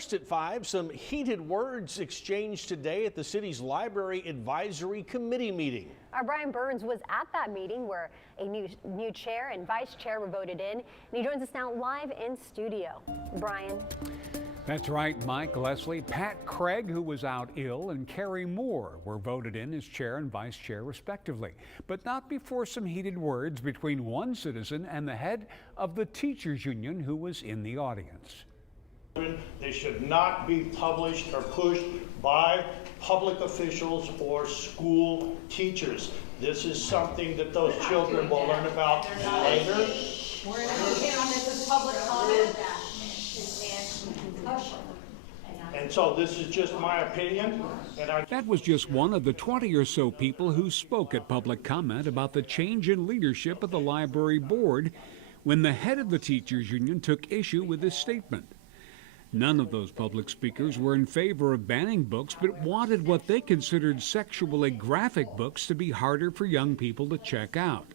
First at 5, some heated words exchanged today at the city's Library Advisory Committee meeting. Our Brian Burns was at that meeting where a new chair and vice chair were voted in, and he joins us now live in studio. Brian. That's right, Mike, Leslie. Pat Craig, who was out ill, and Carrie Moore were voted in as chair and vice chair, respectively. But not before some heated words between one citizen and the head of the teachers union, who was in the audience. They should not be published or pushed by public officials or school teachers. This is something that those children will learn about later. We're going to get on this public comment. And so this is just my opinion. That was just one of the 20 or so people who spoke at public comment about the change in leadership of the library board when the head of the teachers union took issue with this statement. None of those public speakers were in favor of banning books, but wanted what they considered sexually graphic books to be harder for young people to check out.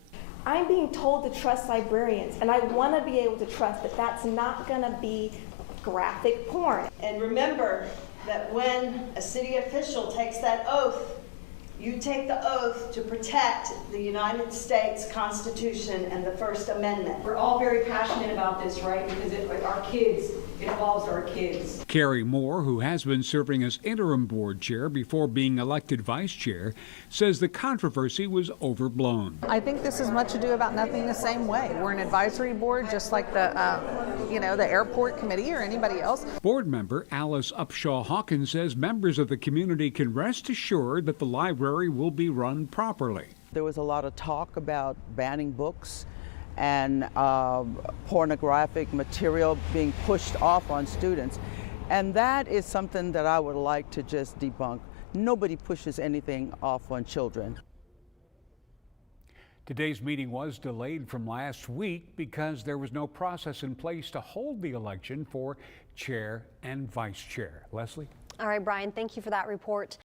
I'm being told to trust librarians, and I want to be able to trust that that's not going to be graphic porn. And remember that when a city official takes that oath, you take the oath to protect the United States Constitution and the First Amendment. We're all very passionate about this, right? Because it involves our kids. Carrie Moore, who has been serving as interim board chair before being elected vice chair, says the controversy was overblown. I think this is much ado about nothing the same way. We're an advisory board just like the airport committee or anybody else. Board member Alice Upshaw Hawkins says members of the community can rest assured that the library will be run properly. There was a lot of talk about banning books and pornographic material being pushed off on students. And that is something that I would like to just debunk. Nobody pushes anything off on children. Today's meeting was delayed from last week because there was no process in place to hold the election for chair and vice chair. Leslie? All right, Brian, thank you for that report.